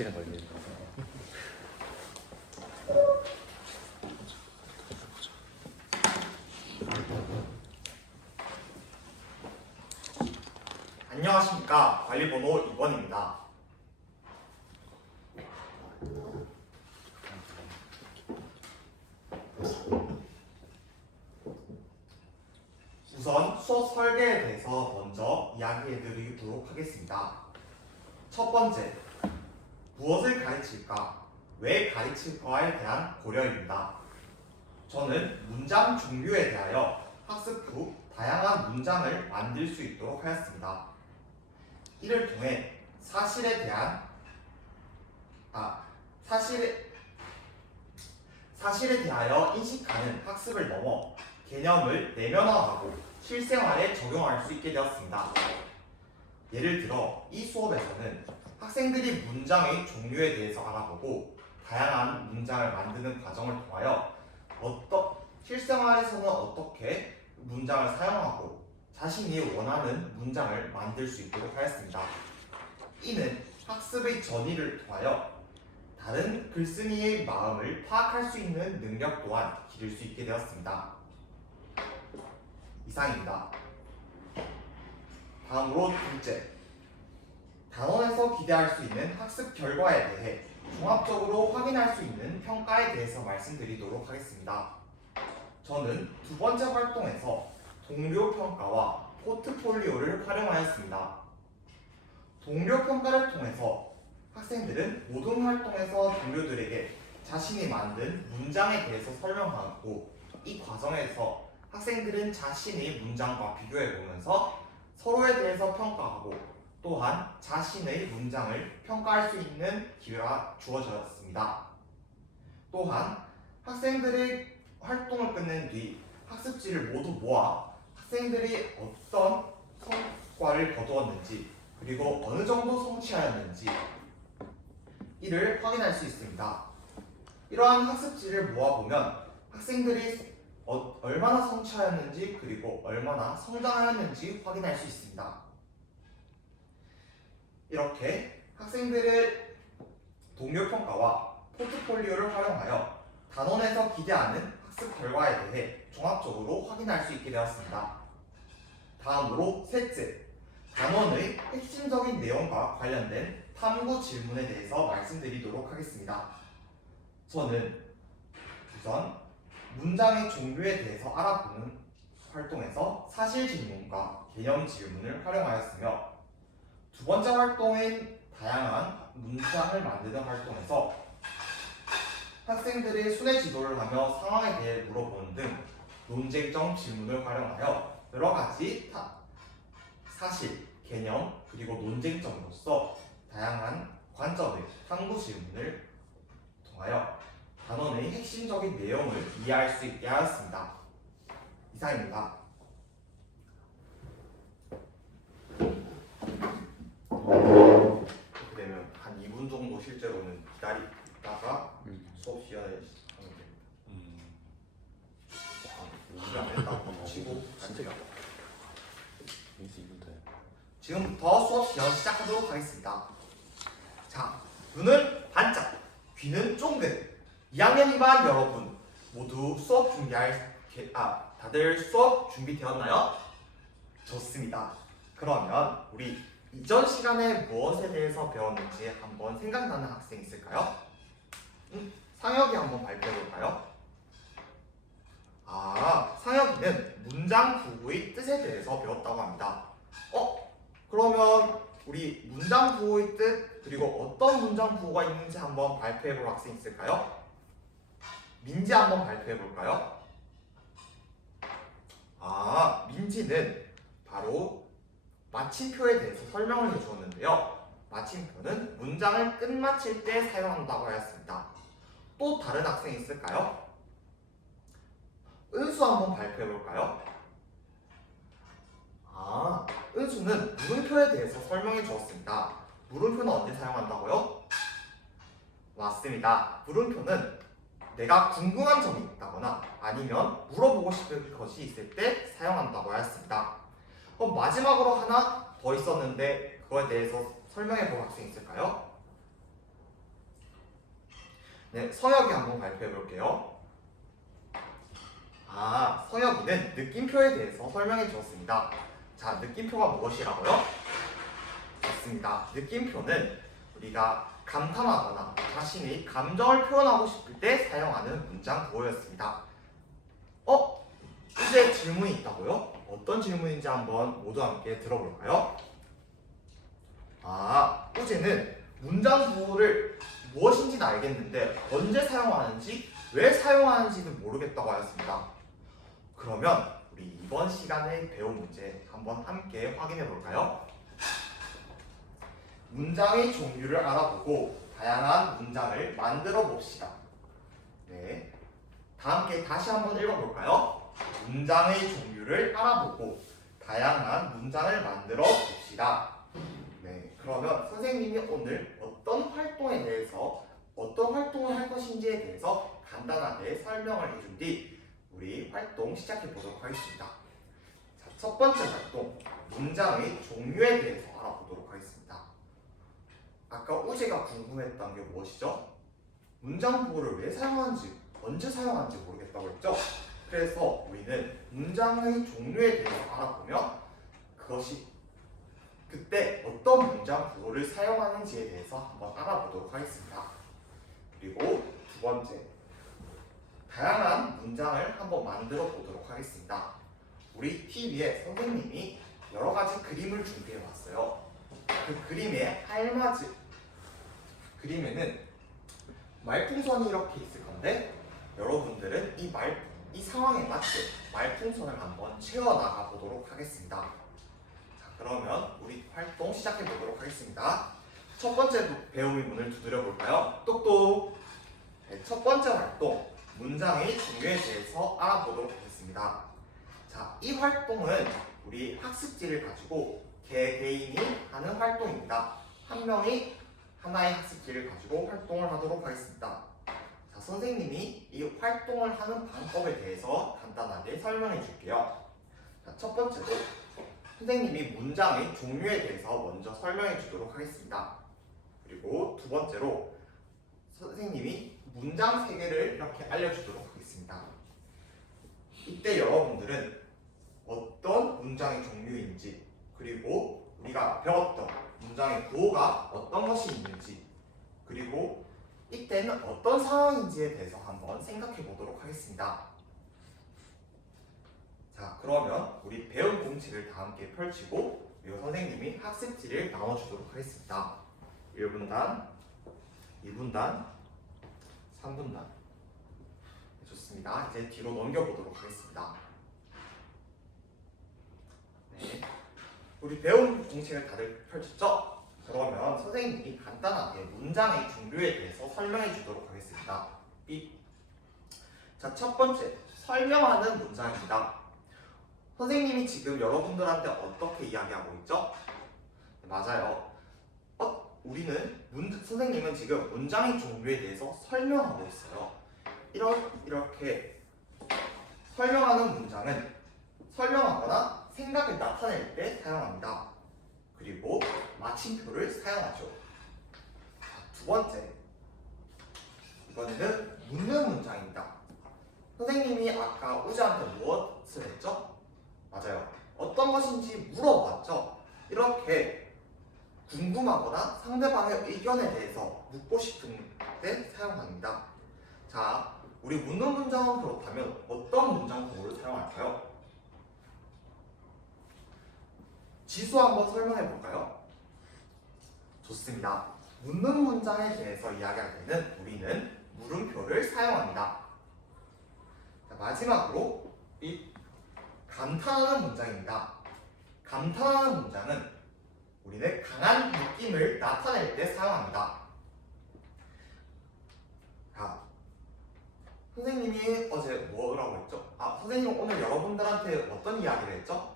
시간 걸리는 거. 안녕하십니까. 관리번호 2번입니다. 우선 수업 설계에 대해서 먼저 이야기해 드리도록 하겠습니다. 첫 번째, 무엇을 가르칠까? 왜 가르칠까에 대한 고려입니다. 저는 문장 종류에 대하여 학습 후 다양한 문장을 만들 수 있도록 하였습니다. 이를 통해 사실에 대하여 인식하는 학습을 넘어 개념을 내면화하고 실생활에 적용할 수 있게 되었습니다. 예를 들어 이 수업에서는 학생들이 문장의 종류에 대해서 알아보고 다양한 문장을 만드는 과정을 통하여 실생활에서는 어떻게 문장을 사용하고 자신이 원하는 문장을 만들 수 있도록 하였습니다. 이는 학습의 전이를 통하여 다른 글쓴이의 마음을 파악할 수 있는 능력 또한 기를 수 있게 되었습니다. 이상입니다. 다음으로 둘째, 단원에서 기대할 수 있는 학습 결과에 대해 종합적으로 확인할 수 있는 평가에 대해서 말씀드리도록 하겠습니다. 저는 두 번째 활동에서 동료 평가와 포트폴리오를 활용하였습니다. 동료 평가를 통해서 학생들은 모든 활동에서 동료들에게 자신이 만든 문장에 대해서 설명하고, 이 과정에서 학생들은 자신의 문장과 비교해 보면서 서로에 대해서 평가하고 또한 자신의 문장을 평가할 수 있는 기회가 주어졌습니다. 또한 학생들의 활동을 끝낸 뒤 학습지를 모두 모아 학생들이 어떤 성과를 거두었는지 그리고 어느 정도 성취하였는지 이를 확인할 수 있습니다. 이러한 학습지를 모아보면 학생들이 얼마나 성취하였는지 그리고 얼마나 성장하였는지 확인할 수 있습니다. 이렇게 학생들의 동료 평가와 포트폴리오를 활용하여 단원에서 기대하는 학습 결과에 대해 종합적으로 확인할 수 있게 되었습니다. 다음으로 셋째, 단원의 핵심적인 내용과 관련된 탐구 질문에 대해서 말씀드리도록 하겠습니다. 저는 우선 문장의 종류에 대해서 알아보는 활동에서 사실 질문과 개념 질문을 활용하였으며, 두 번째 활동인 다양한 문장을 만드는 활동에서 학생들이 순회 지도를 하며 상황에 대해 물어보는 등 논쟁적 질문을 활용하여 여러 가지 사실, 개념, 그리고 논쟁점으로서 다양한 관점의 탐구 질문을 통하여 단원의 핵심적인 내용을 이해할 수 있게 하였습니다. 이상입니다. 이렇게 되면 한 2분 정도 실제로는 기다리다가 수업 시간에 하면 됩니다. 시간 냈다고 치고 갈게요. 지금부터 수업 시간 시작하도록 하겠습니다. 자, 눈은 반짝, 귀는 쫑긋. 2학년 2반 여러분 모두 수업 다들 수업 준비되었나요? 좋습니다. 그러면 우리 이전 시간에 무엇에 대해서 배웠는지 한번 생각나는 학생 있을까요? 상혁이 한번 발표해 볼까요? 상혁이는 문장 부호의 뜻에 대해서 배웠다고 합니다. 그러면 우리 문장 부호의 뜻 그리고 어떤 문장 부호가 있는지 한번 발표해 볼 학생 있을까요? 민지 한번 발표해 볼까요? 민지는 바로 마침표에 대해서 설명을 해주었는데요. 마침표는 문장을 끝마칠 때 사용한다고 하였습니다. 또 다른 학생 있을까요? 은수 한번 발표해 볼까요? 은수는 물음표에 대해서 설명해 주었습니다. 물음표는 언제 사용한다고요? 맞습니다. 물음표는 내가 궁금한 점이 있다거나 아니면 물어보고 싶은 것이 있을 때 사용한다고 하였습니다. 그럼 마지막으로 하나 더 있었는데 그거에 대해서 설명해 볼 학생 있을까요? 네, 서혁이 한번 발표해 볼게요. 서혁이는 느낌표에 대해서 설명해 주었습니다. 자, 느낌표가 무엇이라고요? 맞습니다. 느낌표는 우리가 감탄하거나 자신의 감정을 표현하고 싶을 때 사용하는 문장 구호였습니다. 이제 질문이 있다고요? 어떤 질문인지 한번 모두 함께 들어볼까요? 호재는 문장 구호를 무엇인지는 알겠는데 언제 사용하는지 왜 사용하는지는 모르겠다고 하였습니다. 그러면 우리 이번 시간에 배운 문제 한번 함께 확인해 볼까요? 문장의 종류를 알아보고 다양한 문장을 만들어 봅시다. 네, 다 함께 다시 한번 읽어볼까요? 문장의 종류를 알아보고 다양한 문장을 만들어 봅시다. 네, 그러면 선생님이 오늘 어떤 활동에 대해서 어떤 활동을 할 것인지에 대해서 간단하게 설명을 해준 뒤 우리 활동 시작해 보도록 하겠습니다. 자, 첫 번째 활동, 문장의 종류에 대해서 알아보도록 하겠습니다. 아까 우재가 궁금했던 게 무엇이죠? 문장 구호를 왜 사용하는지, 언제 사용하는지 모르겠다고 했죠? 그래서 우리는 문장의 종류에 대해서 알아보면 그것이 그때 어떤 문장 구호를 사용하는지에 대해서 한번 알아보도록 하겠습니다. 그리고 두 번째, 다양한 문장을 한번 만들어 보도록 하겠습니다. 우리 TV에 선생님이 여러 가지 그림을 준비해 왔어요. 그 그림에 그림에는 말풍선이 이렇게 있을 건데 여러분들은 이 상황에 맞게 말풍선을 한번 채워나가 보도록 하겠습니다. 자, 그러면 우리 활동 시작해 보도록 하겠습니다. 첫 번째 배움의 문을 두드려 볼까요? 똑똑! 네, 첫 번째 활동, 문장의 종류에 대해서 알아보도록 하겠습니다. 자, 이 활동은 우리 학습지를 가지고 개개인이 하는 활동입니다. 한 명이 하나의 학습지를 가지고 활동을 하도록 하겠습니다. 자, 선생님이 이 활동을 하는 방법에 대해서 간단하게 설명해 줄게요. 자, 첫 번째로 선생님이 문장의 종류에 대해서 먼저 설명해 주도록 하겠습니다. 그리고 두 번째로 선생님이 문장 3개를 이렇게 알려주도록 하겠습니다. 이때 여러분들은 어떤 문장의 종류인지 그리고 우리가 배웠던 문장의 구호가 어떤 것이 있는지 그리고 이때는 어떤 상황인지에 대해서 한번 생각해 보도록 하겠습니다. 자, 그러면 우리 배운 공식을 다 함께 펼치고 그리고 선생님이 학습지를 나눠주도록 하겠습니다. 1분단, 2분단, 3분단. 좋습니다. 이제 뒤로 넘겨보도록 하겠습니다. 네, 우리 배운 공식을 다들 펼쳤죠? 그러면 선생님이 간단하게 문장의 종류에 대해서 설명해 주도록 하겠습니다. 자, 첫 번째, 설명하는 문장입니다. 선생님이 지금 여러분들한테 어떻게 이야기하고 있죠? 네, 맞아요. 선생님은 지금 문장의 종류에 대해서 설명하고 있어요. 이렇게 설명하는 문장은 설명하거나 생각을 나타낼 때 사용합니다. 그리고 마침표를 사용하죠. 자, 두 번째, 이번에는 묻는 문장입니다. 선생님이 아까 우재한테 무엇을 했죠? 맞아요. 어떤 것인지 물어봤죠? 이렇게 궁금하거나 상대방의 의견에 대해서 묻고 싶은 때 사용합니다. 자, 우리 묻는 문장은 그렇다면 어떤 문장 구호를 사용할까요? 지수 한번 설명해 볼까요? 좋습니다. 묻는 문장에 대해서 이야기할 때는 우리는 물음표를 사용합니다. 자, 마지막으로 이 감탄하는 문장입니다. 감탄하는 문장은 우리는 강한 느낌을 나타낼 때 사용합니다. 자, 선생님이 어제 뭐라고 했죠? 선생님 오늘 여러분들한테 어떤 이야기를 했죠?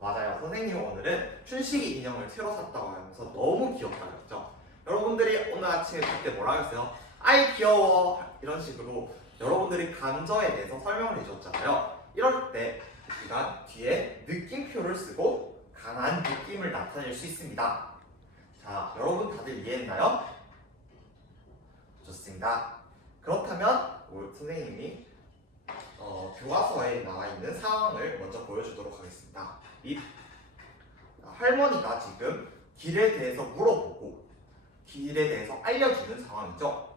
맞아요. 선생님 오늘은 춘식이 인형을 새로 샀다고 하면서 너무 귀엽다고 했죠? 여러분들이 오늘 아침에 그때 뭐라고 했어요? 아이 귀여워! 이런 식으로 여러분들이 감정에 대해서 설명을 해줬잖아요. 이럴 때 우리가 뒤에 느낌표를 쓰고 강한 느낌을 나타낼 수 있습니다. 자, 여러분 다들 이해했나요? 좋습니다. 그렇다면 우리 선생님이 교과서에 나와 있는 상황을 먼저 보여주도록 하겠습니다. 할머니가 지금 길에 대해서 물어보고 길에 대해서 알려주는 상황이죠.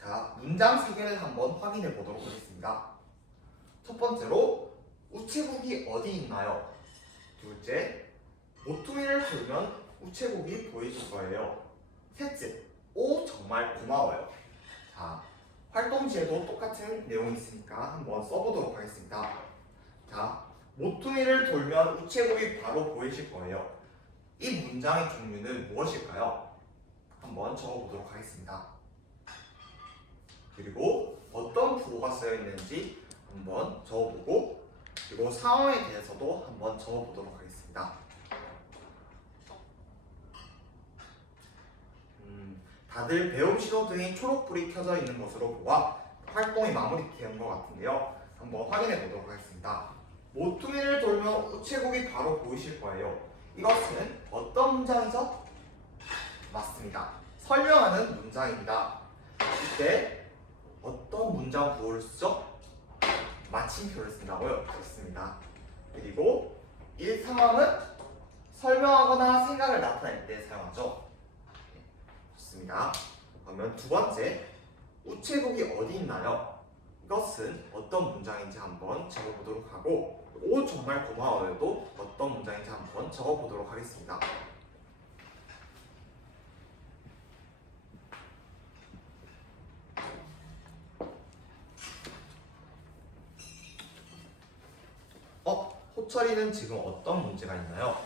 자, 문장 3개를 한번 확인해 보도록 하겠습니다. 첫 번째로 우체국이 어디 있나요? 둘째, 모퉁이를 돌면 우체국이 보이실 거예요. 셋째, 오 정말 고마워요. 자, 활동지에도 똑같은 내용이 있으니까 한번 써보도록 하겠습니다. 자, 모퉁이를 돌면 우체국이 바로 보이실 거예요. 이 문장의 종류는 무엇일까요? 한번 적어보도록 하겠습니다. 그리고 어떤 부호가 쓰여 있는지 한번 적어보고, 그리고 상황에 대해서도 한번 적어보도록 하겠습니다. 다들 배움 신호등이 초록불이 켜져 있는 것으로 보아 활동이 마무리된 것 같은데요. 한번 확인해 보도록 하겠습니다. 모퉁이를 돌면 우체국이 바로 보이실 거예요. 이것은 어떤 문장이죠? 맞습니다. 설명하는 문장입니다. 이때 어떤 문장 부호를 쓰죠? 마침표를 쓴다고요? 좋습니다. 그리고 이 상황은 설명하거나 생각을 나타낼 때 사용하죠. 좋습니다. 그러면 두 번째, 우체국이 어디 있나요? 이것은 어떤 문장인지 한번 적어보도록 하고, 오 정말 고마워요도 어떤 문장인지 한번 적어보도록 하겠습니다. 호철이는 지금 어떤 문제가 있나요?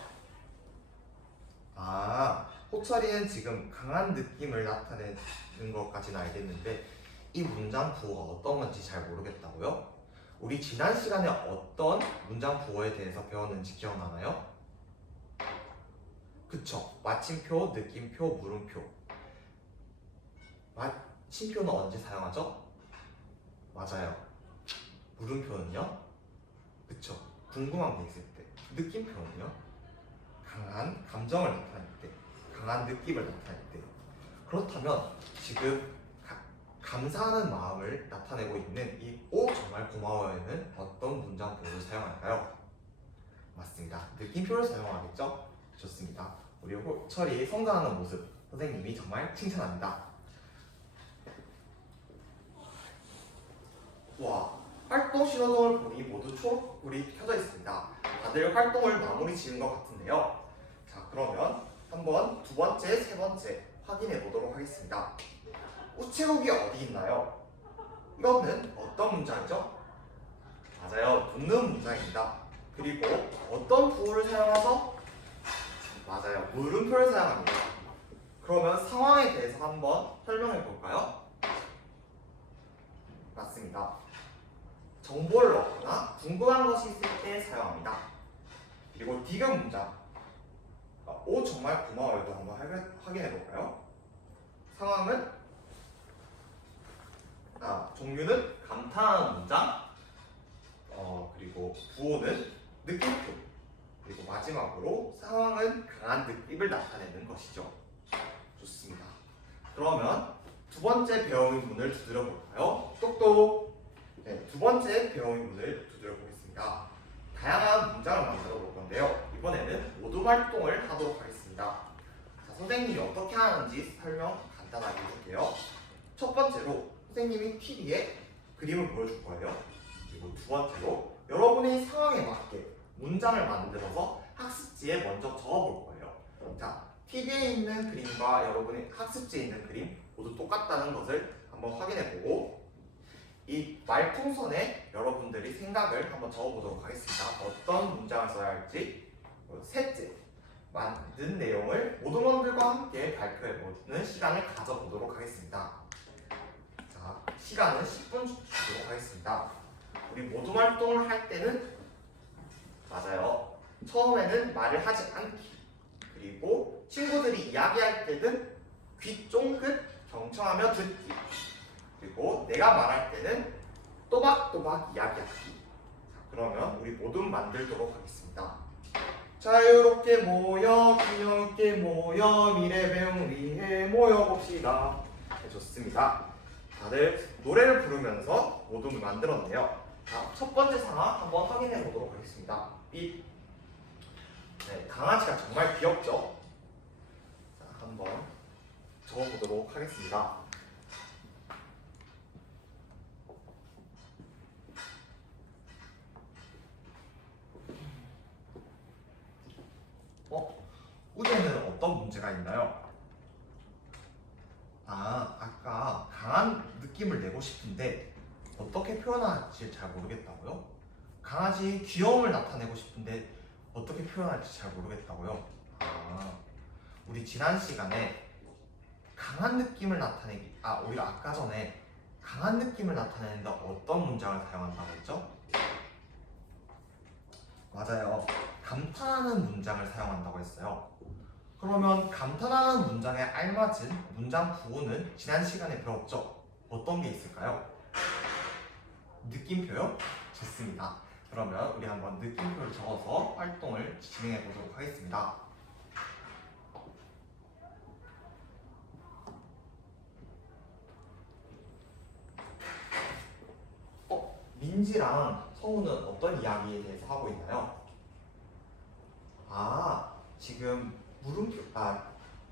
호철이는 지금 강한 느낌을 나타내는 것까지는 알겠는데 이 문장 부호가 어떤 건지 잘 모르겠다고요? 우리 지난 시간에 어떤 문장 부호에 대해서 배웠는지 기억나나요? 그쵸? 마침표, 느낌표, 물음표. 마침표는 언제 사용하죠? 맞아요. 물음표는요? 그쵸? 궁금한 게 있을 때. 느낌표는요? 강한 감정을 나타낼 때, 강한 느낌을 나타낼 때. 그렇다면 지금 감사하는 마음을 나타내고 있는 이 오 정말 고마워요는 어떤 문장 부호를 사용할까요? 맞습니다. 느낌표를 사용하겠죠? 좋습니다. 우리 호철이 성장하는 모습 선생님이 정말 칭찬합니다. 와, 활동 신호등을 보니 모두 초록불이 켜져 있습니다. 다들 활동을 마무리 지은 것 같은데요. 자, 그러면 한번 두 번째, 세 번째 확인해 보도록 하겠습니다. 우체국이 어디 있나요? 이거는 어떤 문장이죠? 맞아요. 묻는 문장입니다. 그리고 어떤 부호를 사용해서? 맞아요. 물음표를 사용합니다. 그러면 상황에 대해서 한번 설명해 볼까요? 맞습니다. 정보를 얻거나 궁금한 것이 있을 때 사용합니다. 그리고 디귿 문장. 오 정말 고마워요도 한번 확인해 볼까요? 상황은 종류는 감탄하는 문장, 그리고 부호는 느낌표, 그리고 마지막으로 상황은 강한 느낌을 나타내는 것이죠. 좋습니다. 그러면 두 번째 배움의 문을 두드려 볼까요? 똑똑. 네, 두 번째 배움의 문을 두드려 보겠습니다. 다양한 문장을 만들어 볼 건데요. 이번에는 모둠 활동을 하도록 하겠습니다. 자, 선생님이 어떻게 하는지 설명 간단하게 해줄게요. 첫 번째로 선생님이 TV에 그림을 보여줄 거예요. 그리고 두 번째로 여러분의 상황에 맞게 문장을 만들어서 학습지에 먼저 적어볼 거예요. 자, TV에 있는 그림과 여러분의 학습지에 있는 그림 모두 똑같다는 것을 한번 확인해보고 이 말풍선에 여러분들이 생각을 한번 적어보도록 하겠습니다. 어떤 문장을 써야 할지. 셋째, 만든 내용을 모둠원들과 함께 발표해보는 시간을 가져보도록 하겠습니다. 자, 시간은 10분 주도록 하겠습니다. 우리 모둠 활동을 할 때는 맞아요. 처음에는 말을 하지 않기, 그리고 친구들이 이야기할 때는 귀 쫑긋 경청하며 듣기, 그리고 내가 말할 때는 또박또박 이야기하기. 자, 그러면 우리 모둠 만들도록 하겠습니다. 자유롭게 모여 균형 있게 모여 미래 배움 위해 모여봅시다. 네, 좋습니다. 자, 다들 노래를 부르면서 모두 만들었네요. 자, 첫 번째 상황 한번 확인해 보도록 하겠습니다. 네, 강아지가 정말 귀엽죠? 자, 한번 적어보도록 하겠습니다. 우재는 어떤 문제가 있나요? 아까 강한 느낌을 내고 싶은데 어떻게 표현할지 잘 모르겠다고요? 강아지 귀여움을 나타내고 싶은데 어떻게 표현할지 잘 모르겠다고요? 우리 지난 시간에 강한 느낌을 나타내기, 우리가 아까 전에 강한 느낌을 나타내는데 어떤 문장을 사용한다고 했죠? 맞아요. 감탄하는 문장을 사용한다고 했어요. 그러면 감탄하는 문장에 알맞은 문장 구호는 지난 시간에 배웠죠? 어떤 게 있을까요? 느낌표요? 좋습니다. 그러면 우리 한번 느낌표를 적어서 활동을 진행해 보도록 하겠습니다. 민지랑 성우는 어떤 이야기에 대해서 하고 있나요? 지금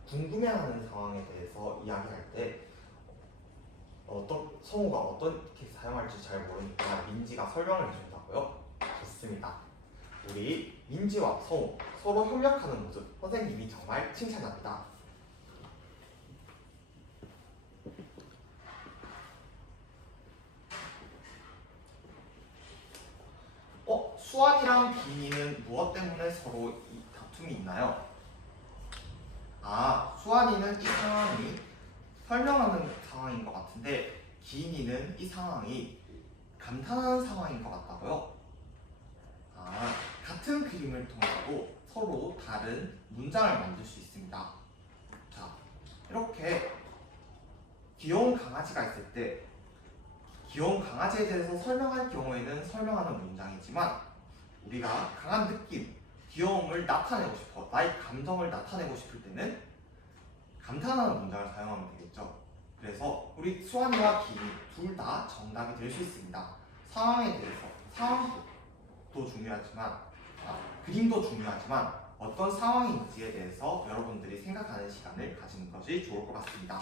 궁금해하는 상황에 대해서 이야기할 때 성우가 어떻게 사용할지 잘 모르니까 민지가 설명을 해준다고요? 좋습니다. 우리 민지와 성우 서로 협력하는 모습 선생님이 정말 칭찬합니다. 수환이랑 기인이는 무엇 때문에 서로 이 다툼이 있나요? 수환이는 이 상황이 설명하는 상황인 것 같은데 기인이는 이 상황이 감탄하는 상황인 것 같다고요? 같은 그림을 통해서도 서로 다른 문장을 만들 수 있습니다. 자, 이렇게 귀여운 강아지가 있을 때 귀여운 강아지에 대해서 설명할 경우에는 설명하는 문장이지만 우리가 강한 느낌, 귀여움을 나타내고 싶어, 나의 감정을 나타내고 싶을 때는 감탄하는 문장을 사용하면 되겠죠. 그래서 우리 수환이와 기인 둘 다 정답이 될 수 있습니다. 상황에 대해서, 상황도 중요하지만 그림도 중요하지만 어떤 상황인지에 대해서 여러분들이 생각하는 시간을 가지는 것이 좋을 것 같습니다.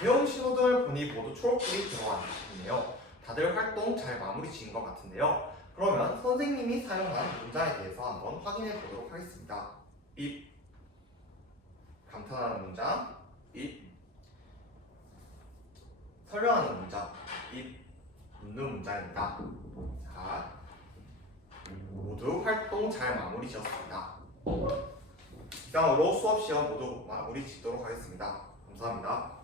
배움 신호등을 보니 모두 초록불이 들어왔네요. 다들 활동 잘 마무리 지은 것 같은데요. 그러면 선생님이 사용한 문장에 대해서 한번 확인해 보도록 하겠습니다. 입, 감탄하는 문장, 입, 설명하는 문장, 입, 묻는 문장입니다. 자, 모두 활동 잘 마무리 지었습니다. 이상으로 수업 시험 모두 마무리 짓도록 하겠습니다. 감사합니다.